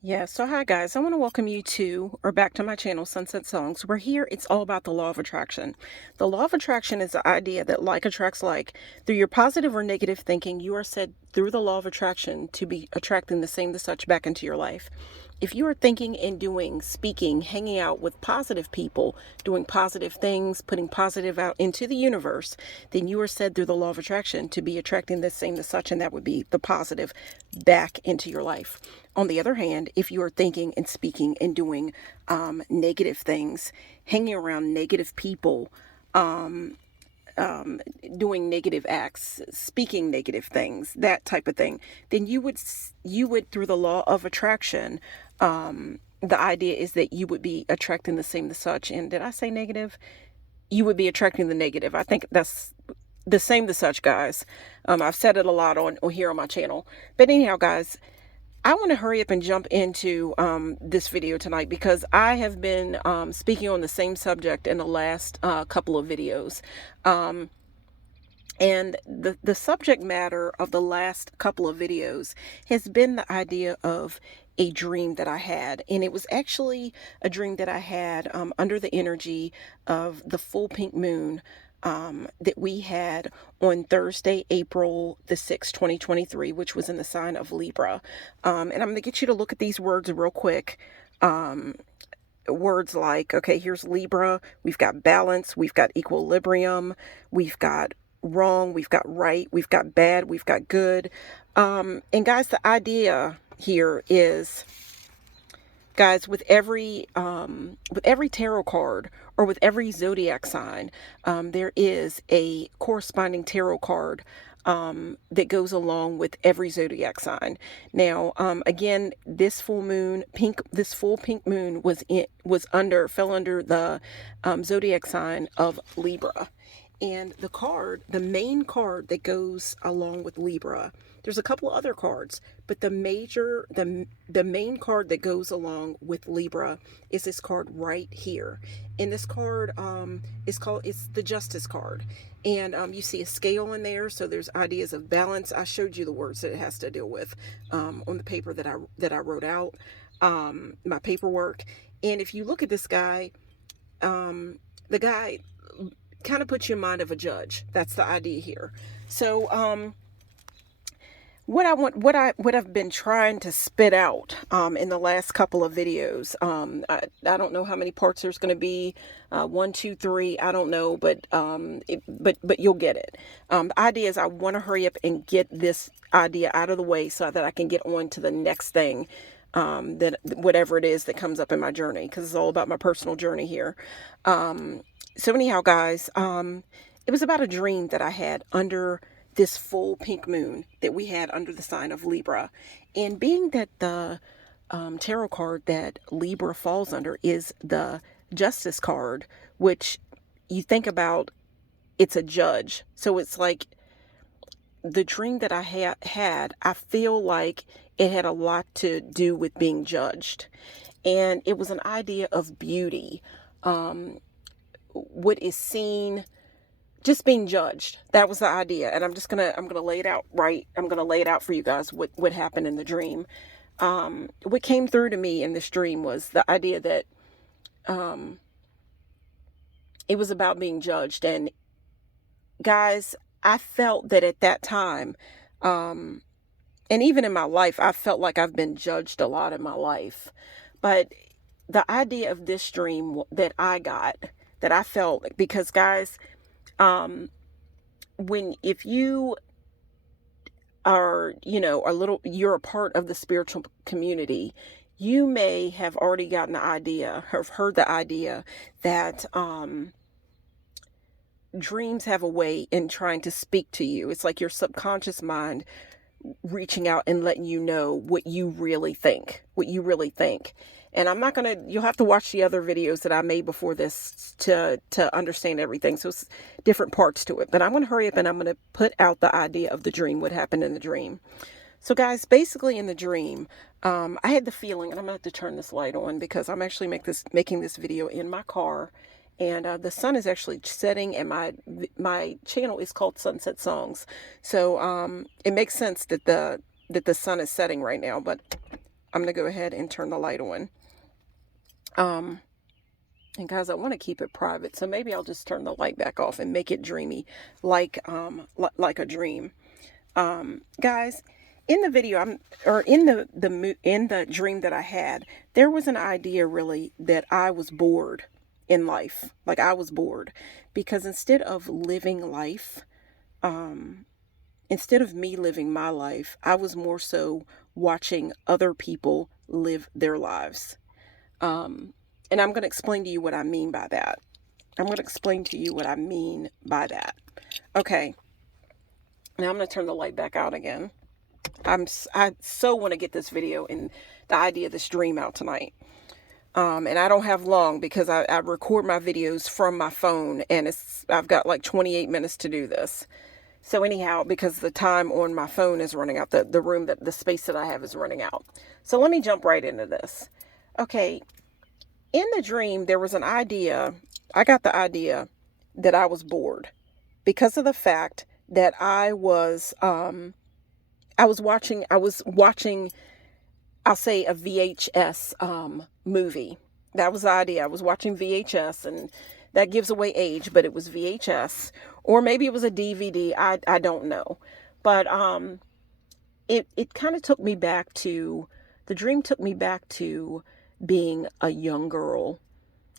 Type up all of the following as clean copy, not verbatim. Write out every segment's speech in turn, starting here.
Yeah, so hi guys, I want to welcome you to or back to my channel, Sunset Songs. We're here, it's all about the law of attraction. The law of attraction is the idea that like attracts like. Through your positive or negative thinking, you are said through the law of attraction to be attracting the same, the such back into your life. If you are thinking and doing, speaking, hanging out with positive people, doing positive things, putting positive out into the universe, then you are said through the law of attraction to be attracting the same, the such, and that would be the positive back into your life. On the other hand, if you are thinking and speaking and doing negative things, hanging around negative people, um, doing negative acts, speaking negative things, that type of thing, then you would through the law of attraction. The idea is that you would be attracting the same, the such. And did I say negative? You would be attracting the negative. I think that's the same, the such, guys. I've said it a lot on here on my channel. But anyhow, guys, I want to hurry up and jump into this video tonight because I have been speaking on the same subject in the last couple of videos. Um, and the subject matter of the last couple of videos has been the idea of a dream that I had. And it was actually a dream that I had under the energy of the full pink moon that we had on Thursday, April the 6th, 2023, which was in the sign of Libra. And I'm going to get you to look at these words real quick. Um, Words like, okay, here's Libra, we've got balance, we've got equilibrium, we've got wrong, we've got right, we've got bad, we've got good. And guys, the idea here is, guys, with every tarot card or with every zodiac sign, there is a corresponding tarot card that goes along with every zodiac sign. Now, again, this full pink moon fell under the zodiac sign of Libra. And the main card that goes along with Libra, there's a couple of other cards, but the main card that goes along with Libra is this card right here. And this card it's the Justice card. And you see a scale in there, so there's ideas of balance. I showed you the words that it has to deal with on the paper that I wrote out, my paperwork. And if you look at this guy, the guy kind of puts you in mind of a judge. That's the idea here. So what I've been trying to spit out in the last couple of videos. I don't know how many parts there's going to be. One, two, three. I don't know, but you'll get it. The idea is I want to hurry up and get this idea out of the way so that I can get on to the next thing. That whatever it is that comes up in my journey, because it's all about my personal journey here. So anyhow, guys, it was about a dream that I had under this full pink moon that we had under the sign of Libra. And being that the tarot card that Libra falls under is the Justice card, which you think about, it's a judge. So it's like the dream that I had, I feel like it had a lot to do with being judged. And it was an idea of beauty. What is seen, just being judged. That was the idea. And I'm gonna lay it out right. I'm gonna lay it out for you guys what happened in the dream. What came through to me in this dream was the idea that um, it was about being judged. And guys, I felt that at that time, um, and even in my life, I felt like I've been judged a lot in my life. But the idea of this dream that I got, that I felt, because guys, um, if you are, you're a part of the spiritual community, you may have already gotten the idea, have heard the idea that dreams have a way in trying to speak to you. It's like your subconscious mind reaching out and letting you know what you really think, And I'm not going to, you'll have to watch the other videos that I made before this to understand everything. So it's different parts to it, but I'm going to hurry up and I'm going to put out the idea of the dream, what happened in the dream. So guys, basically in the dream, I had the feeling, and I'm going to have to turn this light on because I'm actually making this video in my car. And the sun is actually setting, and my channel is called Sunset Songs. So it makes sense that the sun is setting right now. But I'm going to go ahead and turn the light on. And guys, I want to keep it private, so maybe I'll just turn the light back off and make it dreamy, like a dream. Guys, in the video, in the dream that I had, there was an idea really that I was bored in life. Like I was bored because instead of me living my life, I was more so watching other people live their lives. And I'm going to explain to you what I mean by that. Okay. Now I'm going to turn the light back out again. I so want to get this video and the idea of this dream out tonight. And I don't have long because I record my videos from my phone, and I've got like 28 minutes to do this. So anyhow, because the time on my phone is running out, the space that I have is running out. So let me jump right into this. Okay. In the dream, there was an idea. I got the idea that I was bored because of the fact that I was watching, I'll say, a VHS movie. That was the idea. I was watching VHS, and that gives away age, but it was VHS, or maybe it was a DVD. I don't know. But it kind of took me back to, the dream took me back to being a young girl.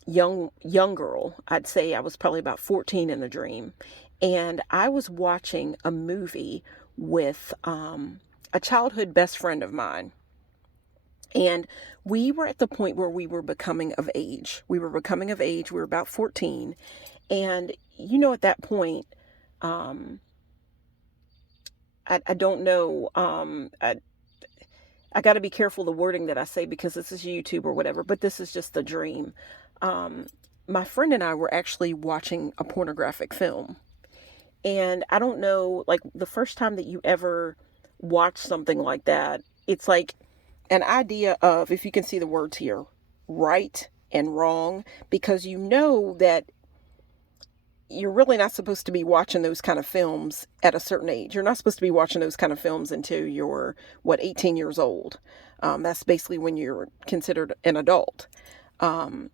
I'd say I was probably about 14 in the dream. And I was watching a movie with a childhood best friend of mine. And we were at the point where we were becoming of age. We were about 14. And, at that point, I don't know. I got to be careful the wording that I say because this is YouTube or whatever, but this is just the dream. My friend and I were actually watching a pornographic film. And I don't know, like the first time that you ever watch something like that, it's like an idea of, if you can see the words here, right and wrong, because that you're really not supposed to be watching those kind of films at a certain age. You're not supposed to be watching those kind of films until you're, 18 years old. That's basically when you're considered an adult. And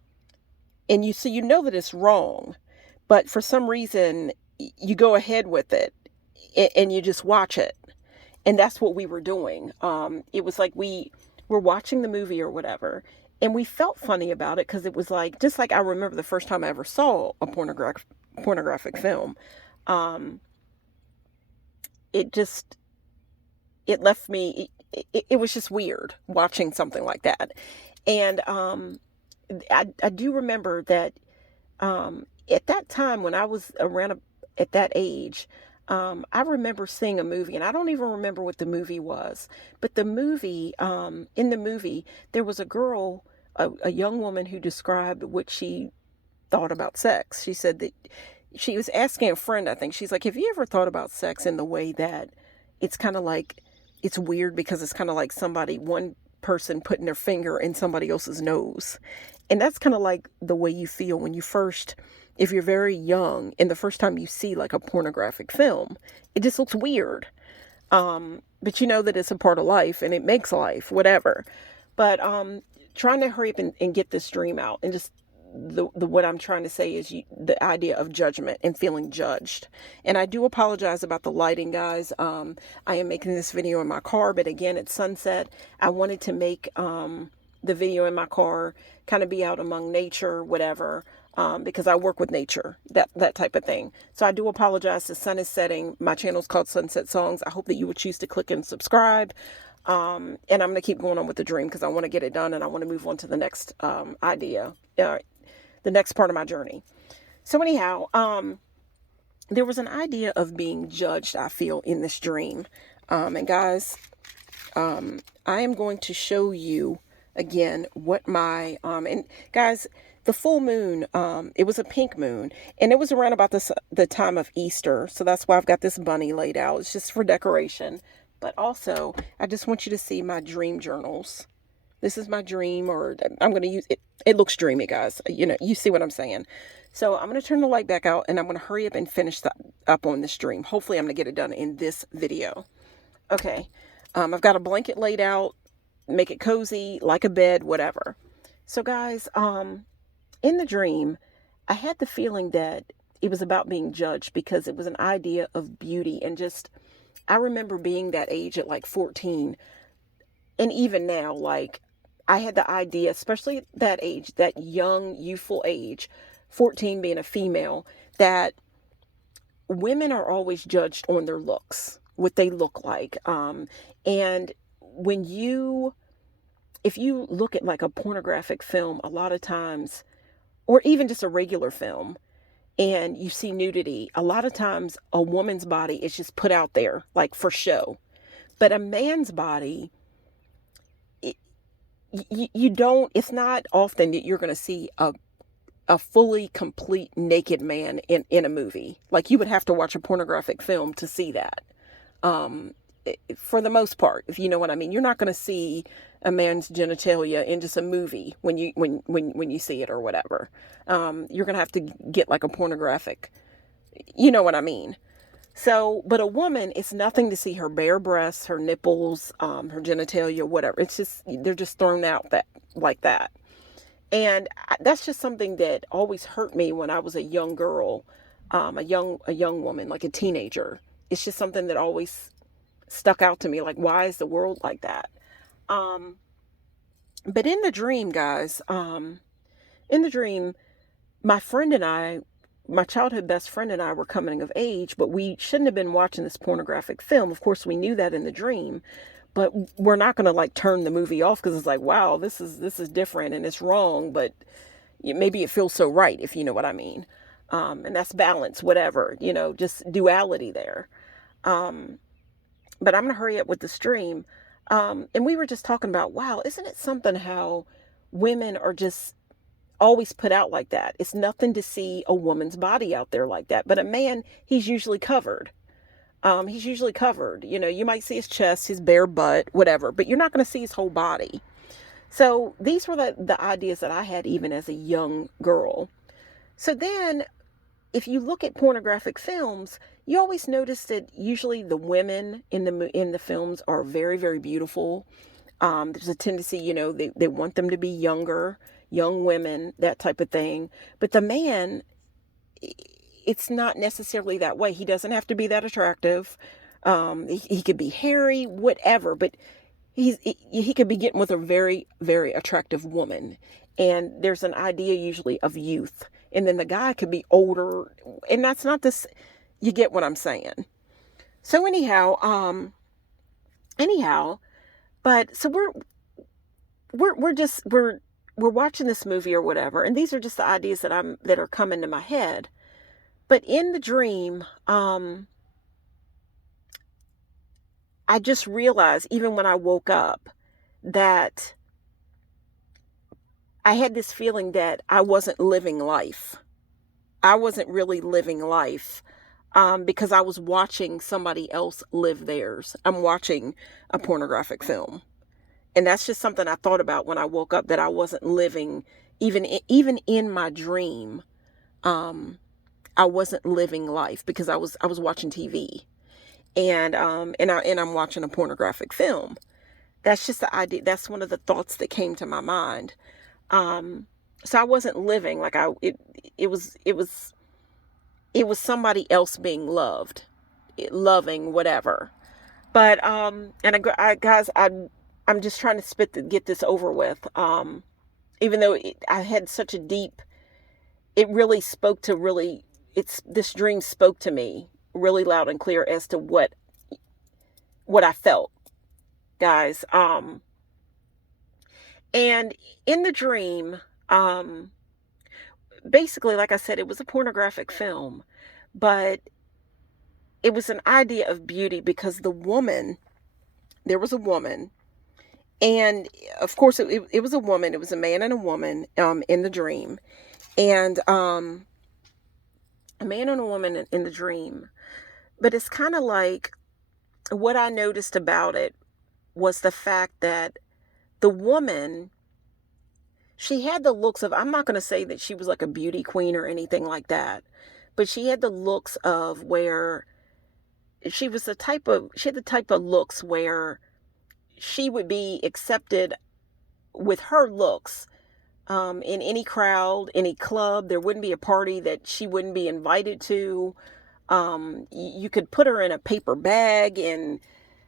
that it's wrong, but for some reason you go ahead with it and you just watch it. And that's what we were doing. It was like we were watching the movie or whatever, and we felt funny about it because it was like, just like I remember the first time I ever saw a pornographic film. It left me, it was just weird watching something like that. And I do remember that at that time when I was around at that age, I remember seeing a movie, and I don't even remember what the movie was, but in the movie, there was a girl, a young woman who described what she thought about sex. She said that she was asking a friend, I think, she's like, have you ever thought about sex in the way that it's kind of like, it's weird because it's kind of like one person putting their finger in somebody else's nose. And that's kind of like the way you feel when if you're very young and the first time you see like a pornographic film, it just looks weird. But you know that it's a part of life and it makes life, whatever. But trying to hurry up and get this dream out, and just what I'm trying to say is the idea of judgment and feeling judged. And I do apologize about the lighting, guys. I am making this video in my car, but again, it's sunset. I wanted to make the video in my car kind of be out among nature, whatever, because I work with nature, that type of thing. So I do apologize. The sun is setting. My channel is called Sunset Songs. I hope that you would choose to click and subscribe. And I'm going to keep going on with the dream because I want to get it done and I want to move on to the next idea, the next part of my journey. So anyhow, there was an idea of being judged, I feel, in this dream. And guys, I am going to show you again what my, and guys, the full moon, it was a pink moon, and it was around about the time of Easter. So that's why I've got this bunny laid out. It's just for decoration. But also, I just want you to see my dream journals. This is my dream, or I'm going to use it. It looks dreamy, guys. You see what I'm saying. So I'm going to turn the light back out, and I'm going to hurry up and finish up on this dream. Hopefully, I'm going to get it done in this video. Okay. I've got a blanket laid out. make it cozy, like a bed, whatever. So guys, in the dream, I had the feeling that it was about being judged because it was an idea of beauty. And just, I remember being that age at like 14. And even now, like, I had the idea, especially at that age, that young, youthful age, 14 being a female, that women are always judged on their looks, what they look like. And when you, if you look at like a pornographic film, a lot of times, or even just a regular film, and you see nudity, a lot of times a woman's body is just put out there, like for show. But a man's body, it, you don't, it's not often that you're going to see a fully complete naked man in a movie. Like you would have to watch a pornographic film to see that. Um, for the most part, if you know what I mean, you're not going to see a man's genitalia in just a movie when you see it or whatever. You're going to have to get like a pornographic, you know what I mean? So, but a woman, it's nothing to see her bare breasts, her nipples, her genitalia, whatever. It's just, they're just thrown out that like that. And that's just something that always hurt me when I was a young girl, a young woman, like a teenager. It's just something that always stuck out to me. Like, why is the world like that? Um, but in the dream, guys, in the dream, my friend and I, my childhood best friend and I were coming of age, but we shouldn't have been watching this pornographic film. Of course, we knew that in the dream, but we're not going to like turn the movie off because it's like, wow, this is different and it's wrong, but maybe it feels so right, if you know what I mean. And that's balance, whatever, just duality there. Um, but I'm going to hurry up with the stream. And we were just talking about, wow, isn't it something how women are just always put out like that? It's nothing to see a woman's body out there like that. But a man, he's usually covered. He's usually covered. You might see his chest, his bare butt, whatever, but you're not going to see his whole body. So these were the ideas that I had even as a young girl. So then if you look at pornographic films, you always notice that usually the women in the films are very, very beautiful. There's a tendency, they want them to be younger, young women, that type of thing. But the man, it's not necessarily that way. He doesn't have to be that attractive. He could be hairy, whatever, but he could be getting with a very, very attractive woman. And there's an idea usually of youth. And then the guy could be older. And that's not this, you get what I'm saying. So anyhow, but so we're watching this movie or whatever. And these are just the ideas that are coming to my head. But in the dream, I just realized, even when I woke up, that I had this feeling that I wasn't living life. I wasn't really living life, because I was watching somebody else live theirs. I'm watching a pornographic film. And that's just something I thought about when I woke up, that I wasn't living, even in my dream. I wasn't living life because I was watching TV, and I'm watching a pornographic film. That's just the idea. That's one of the thoughts that came to my mind. So I wasn't living like it was somebody else being loved, loving whatever. But and guys, I'm just trying to get this over with. Even though I had such a deep, it really spoke to really, this dream spoke to me really loud and clear as to what I felt, guys. And in the dream, basically, like I said, it was a pornographic film, but it was an idea of beauty because there was a woman, and of course it was a woman, it was a man and a woman, in the dream, and, a man and a woman in the dream. But it's kind of like, what I noticed about it was the fact that the woman, she had the looks of, I'm not going to say that she was like a beauty queen or anything like that, but she had the looks of where she had the type of looks where she would be accepted with her looks in any crowd, any club. There wouldn't be a party that she wouldn't be invited to. You could put her in a paper bag and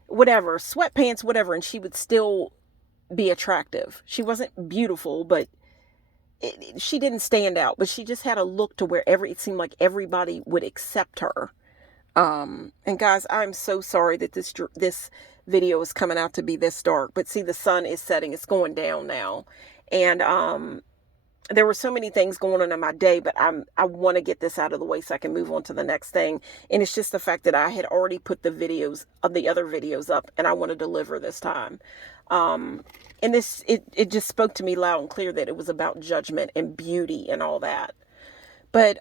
whatever, sweatpants, whatever, and she would still be attractive. She wasn't beautiful, but she didn't stand out, but she just had a look to where it seemed like everybody would accept her. And guys, I'm so sorry that this video is coming out to be this dark, but see, the sun is setting, it's going down now. And, there were so many things going on in my day, but I want to get this out of the way so I can move on to the next thing. And it's just the fact that I had already put the videos of the other videos up, and I want to deliver this time. And it just spoke to me loud and clear that it was about judgment and beauty and all that. But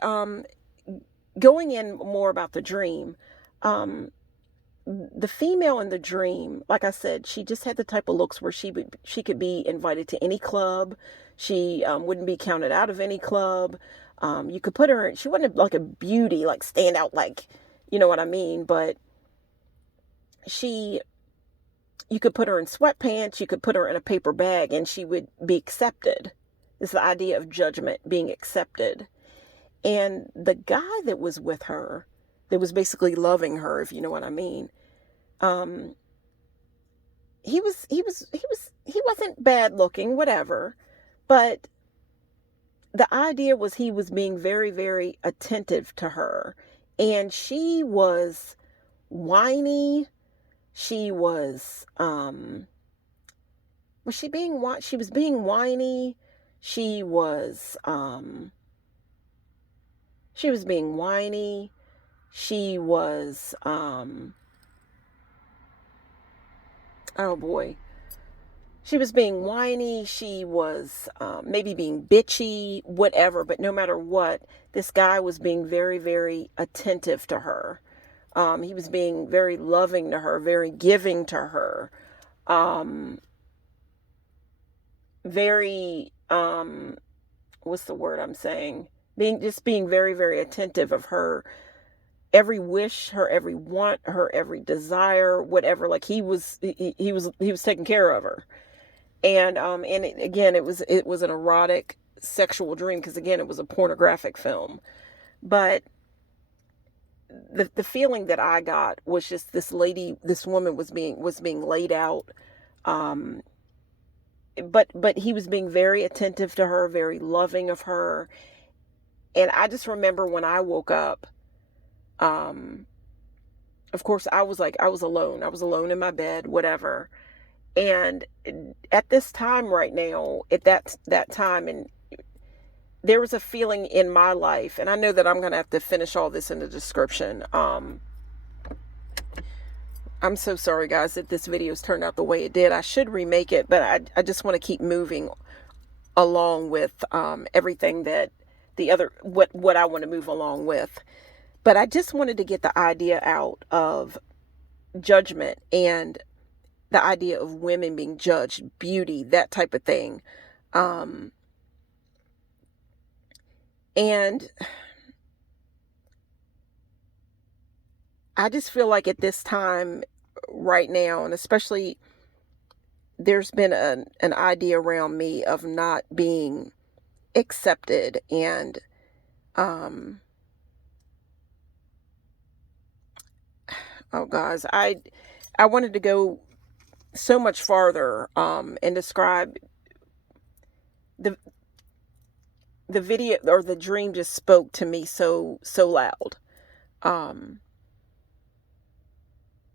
going in more about the dream, the female in the dream, like I said, she just had the type of looks where she could be invited to any club. She wouldn't be counted out of any club. You could put her, she wasn't like a beauty, like stand out, like, you know what I mean? But you could put her in sweatpants, you could put her in a paper bag, and she would be accepted. It's the idea of judgment, being accepted. And the guy that was with her, that was basically loving her, if you know what I mean, he wasn't bad looking, whatever, but the idea was he was being very, very attentive to her. And she was whiny. She was she was being whiny. She was being whiny. She was oh boy. She was being whiny. She was maybe being bitchy, whatever. But no matter what, this guy was being very, very attentive to her. He was being very loving to her, very giving to her. Very, what's the word I'm saying? Being very, very attentive of her every wish, her every want, her every desire, whatever. Like he was taking care of her. And again, it was an erotic sexual dream, because again, it was a pornographic film. But the feeling that I got was just this woman was being laid out. But he was being very attentive to her, very loving of her. And I just remember when I woke up, of course I was alone. I was alone in my bed, whatever. And at this time right now, at that time, and there was a feeling in my life, and I know that I'm going to have to finish all this in the description. I'm so sorry, guys, that this video's turned out the way it did. I should remake it, but I just want to keep moving along with everything that what I want to move along with. But I just wanted to get the idea out of judgment and the idea of women being judged, beauty, that type of thing. And I just feel like at this time right now, and especially there's been an idea around me of not being accepted. And oh guys, I wanted to go so much farther and describe the video, or the dream just spoke to me so loud.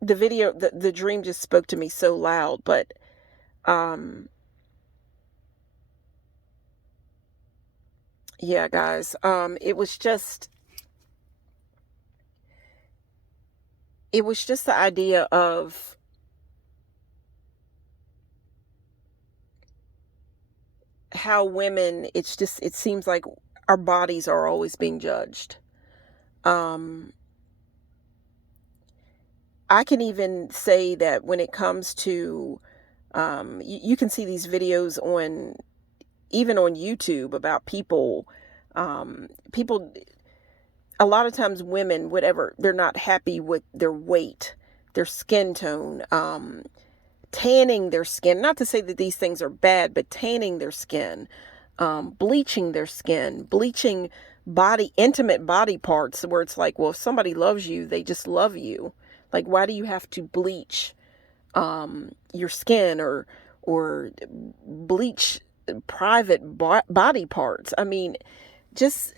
The dream just spoke to me so loud, but yeah, guys, it was just the idea of how women, it seems like our bodies are always being judged. I can even say that when it comes to, you can see these videos even on YouTube about people, a lot of times women, whatever, they're not happy with their weight, their skin tone, tanning their skin. Not to say that these things are bad, but tanning their skin, bleaching their skin, bleaching intimate body parts, where it's like, well, if somebody loves you, they just love you. Like, why do you have to bleach your skin or bleach private body parts? I mean, just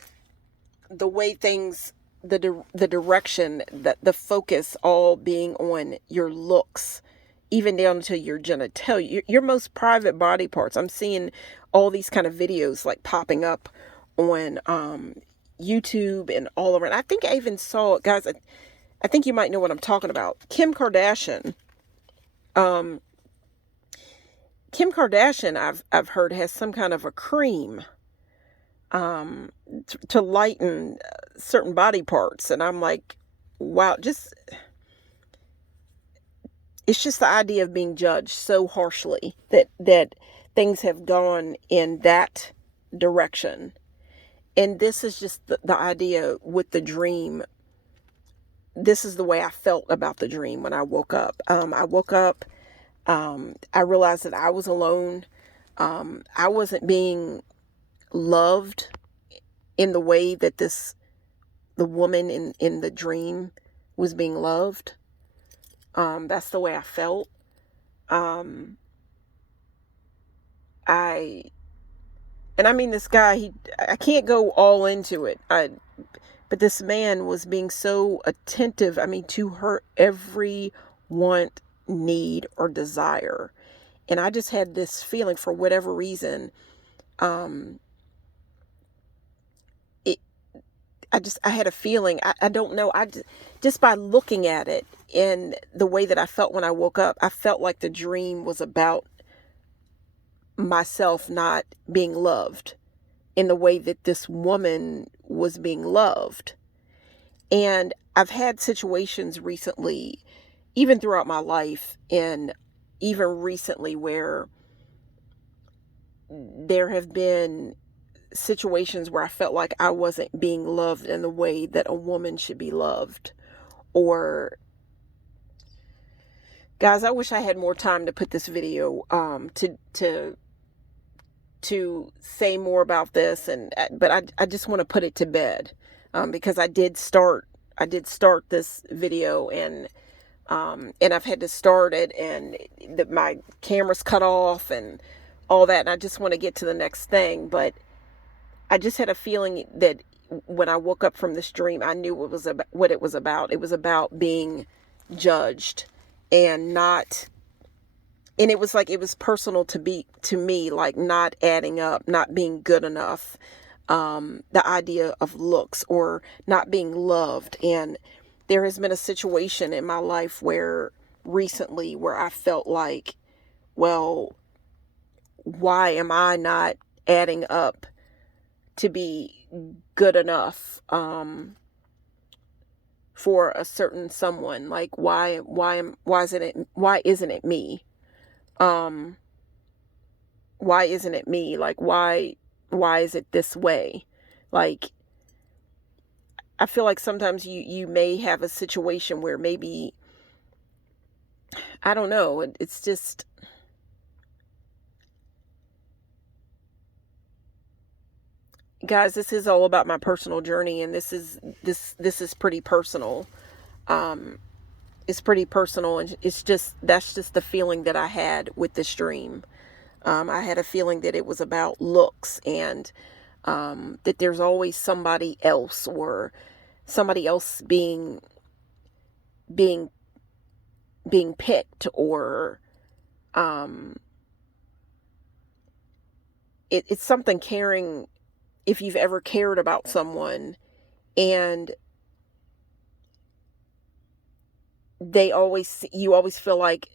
the way things, the direction, the focus all being on your looks, even down to your genitalia, your most private body parts. I'm seeing all these kind of videos like popping up on YouTube and all around. I think I even saw, guys, I think you might know what I'm talking about. Kim Kardashian, I've heard, has some kind of a cream to lighten certain body parts. And I'm like, wow, it's just the idea of being judged so harshly that things have gone in that direction. And this is just the idea with the dream. This is the way I felt about the dream when I woke up. I realized that I was alone. I wasn't being loved in the way that the woman in the dream was being loved. That's the way I felt. And I mean, this guy, I can't go all into it. But this man was being so attentive, I mean, to her every want, need, or desire. And I just had this feeling, for whatever reason, I had a feeling, I don't know, just by looking at it and the way that I felt when I woke up, I felt like the dream was about myself not being loved in the way that this woman was being loved. And I've had situations recently, even throughout my life, and even recently, where there have been situations where I felt like I wasn't being loved in the way that a woman should be loved. Or, guys, I wish I had more time to put this video to say more about this, but I just want to put it to bed, because I did start this video, and I've had to start it, and my camera's cut off and all that, and I just want to get to the next thing. But I just had a feeling that when I woke up from this dream, I knew what it was about. It was about being judged, and it was like, it was personal to me, like not adding up, not being good enough, the idea of looks, or not being loved. And there has been a situation in my life recently where I felt like, well, why am I not adding up to be good enough for a certain someone? Like, why isn't it me? Why isn't it me? Like, why is it this way? Like, I feel like sometimes you may have a situation where maybe, I don't know, it's just, guys, this is all about my personal journey, and this is pretty personal. It's pretty personal, and that's just the feeling that I had with this dream. I had a feeling that it was about looks, and that there's always somebody else, or somebody else being picked, or it's something caring. If you've ever cared about someone, and you always feel like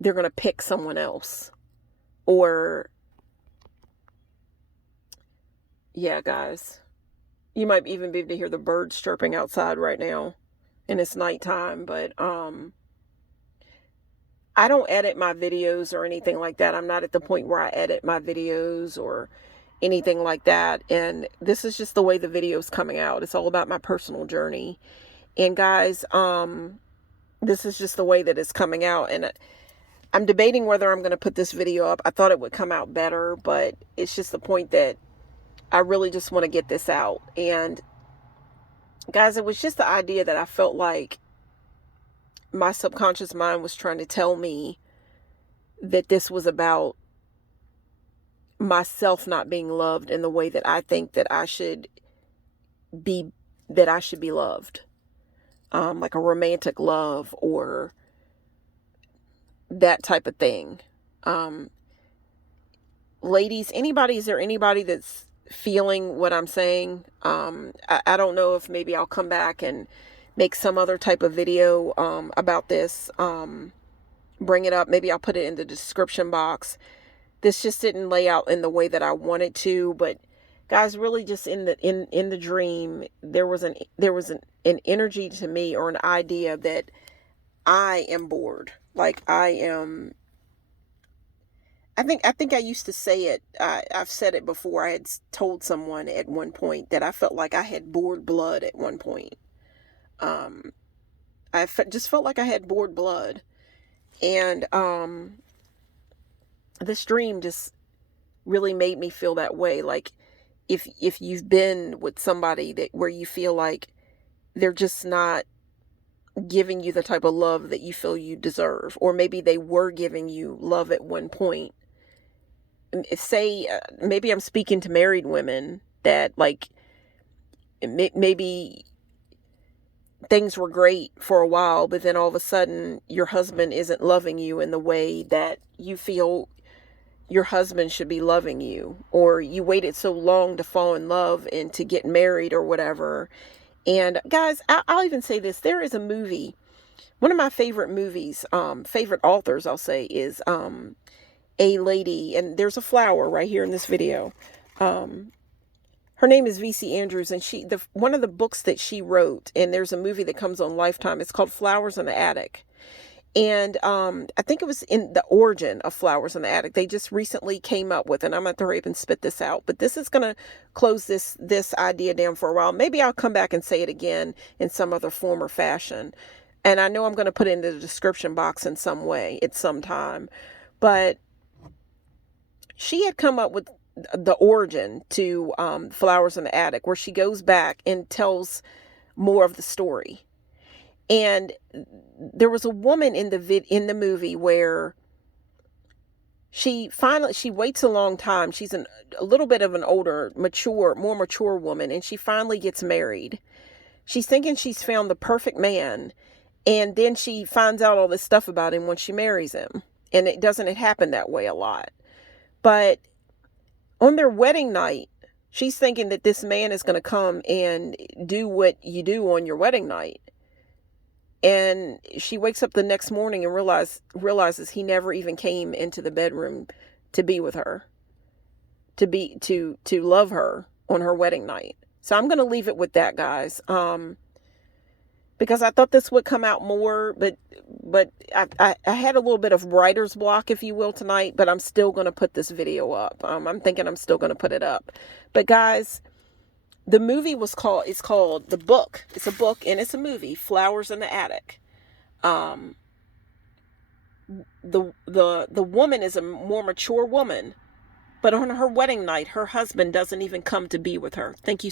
they're going to pick someone else. Or, yeah, guys, you might even be able to hear the birds chirping outside right now, and it's nighttime. But I don't edit my videos or anything like that. I'm not at the point where I edit my videos or anything like that. And this is just the way the video is coming out. It's all about my personal journey. And guys, this is just the way that it's coming out. And I'm debating whether I'm going to put this video up. I thought it would come out better, but it's just the point that I really just want to get this out. And guys, it was just the idea that I felt like my subconscious mind was trying to tell me that this was about myself not being loved in the way that I think that I should be, loved. Like a romantic love or that type of thing. Ladies, is there anybody that's feeling what I'm saying? I don't know if maybe I'll come back and make some other type of video about this. Bring it up. Maybe I'll put it in the description box. This just didn't lay out in the way that I wanted to, but guys, really just in the dream, there was an energy to me, or an idea that I am bored. Like I think I used to say it. I've said it before. I had told someone at one point that I felt like I had bored blood at one point. Just felt like I had bored blood. And this dream just really made me feel that way. Like if you've been with somebody where you feel like they're just not giving you the type of love that you feel you deserve, or maybe they were giving you love at one point. Say, maybe I'm speaking to married women that like maybe things were great for a while, but then all of a sudden your husband isn't loving you in the way that you feel your husband should be loving you, or you waited so long to fall in love and to get married or whatever. And guys, I'll even say this. There is a movie, one of my favorite movies, favorite authors, I'll say, is a lady, and there's a flower right here in this video. Her name is V.C. Andrews, and one of the books that she wrote, and there's a movie that comes on Lifetime, it's called Flowers in the Attic. And I think it was in the origin of Flowers in the Attic. They just recently came up with, and I'm going to hurry up and spit this out, but this is going to close this idea down for a while. Maybe I'll come back and say it again in some other form or fashion. And I know I'm going to put it in the description box in some way at some time. But she had come up with the origin to Flowers in the Attic, where she goes back and tells more of the story. And there was a woman in the movie where she waits a long time. She's a little bit of an older, more mature woman, and she finally gets married. She's thinking she's found the perfect man, and then she finds out all this stuff about him when she marries him. And it happen that way a lot. But on their wedding night, she's thinking that this man is going to come and do what you do on your wedding night. And she wakes up the next morning and realizes he never even came into the bedroom to be with her, to love her on her wedding night. So I'm going to leave it with that, guys. Because I thought this would come out more, but I had a little bit of writer's block, if you will, tonight, but I'm still going to put this video up. I'm thinking I'm still going to put it up. But guys, the movie it's called The Book. It's a book and it's a movie, Flowers in the Attic. The woman is a more mature woman, but on her wedding night, her husband doesn't even come to be with her. Thank you.